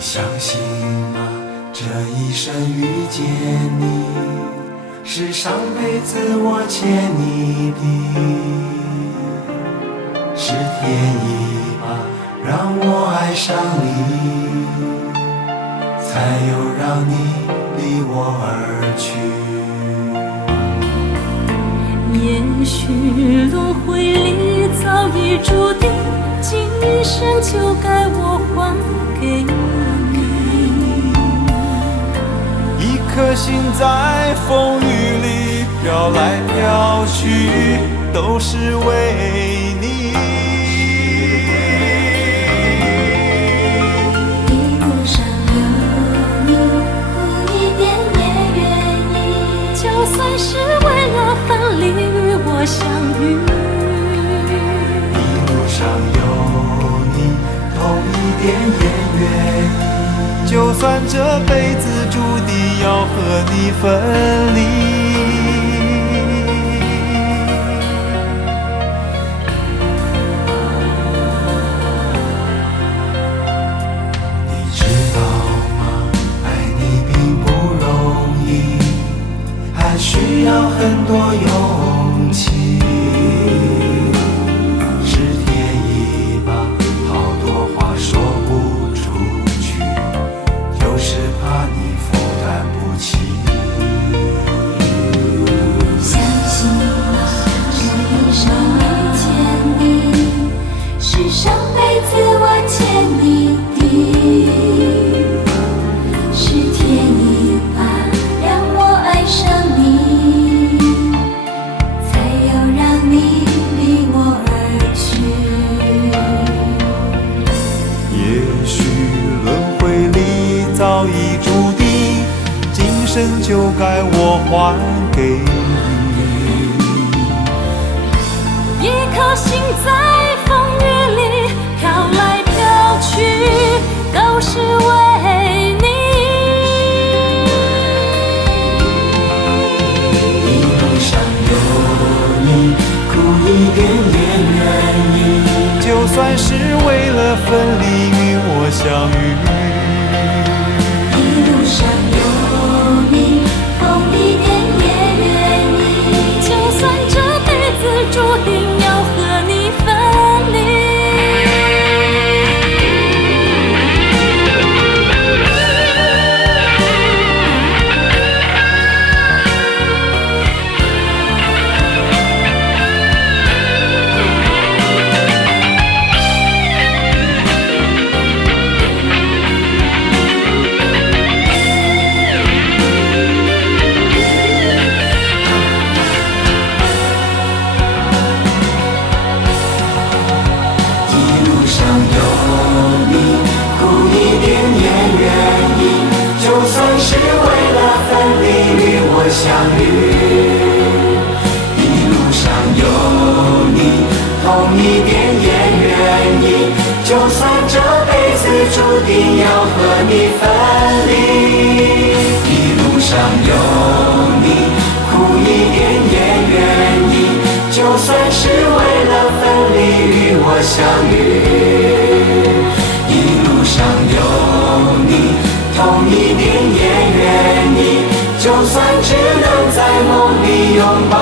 相信吗？这一生遇见你，是上辈子我欠你的，是天意吧，让我爱上你，才有让你离我而去。也许轮回里早已注定，今生就该我还给你。一颗心在风雨里飘来飘去，都是为你。一路上有你，苦一点也愿意，就算是为了分离与我相遇。一路上有你，痛一点也愿意，就算这辈子注定要和你分离。你知道吗？爱你并不容易，还需要很多勇气。是天意吧，好多话说不出去，就是怕你负担不起。相信吗？这一生遇见你，是上辈子我欠你的，是天意吧，让我爱上你，才要让你离我而去。也许轮回里早已注定，今生就该我还给你。一颗心在风雨里飘来飘去，都是为你。一路上有你，苦一点也愿意，就算是为了分离与我相遇。一路上有你，痛一点也愿意，就算这辈子注定要和你分离。一路上有你，苦一点也愿意，就算是为了分离与我相遇。一路上有你，痛一点也愿意，就算这辈子注定要和你分离。一路上有你，苦一点也愿意，就算是为了分离与我相遇。一路上有你，痛一点也愿意，就算只能在梦里拥抱。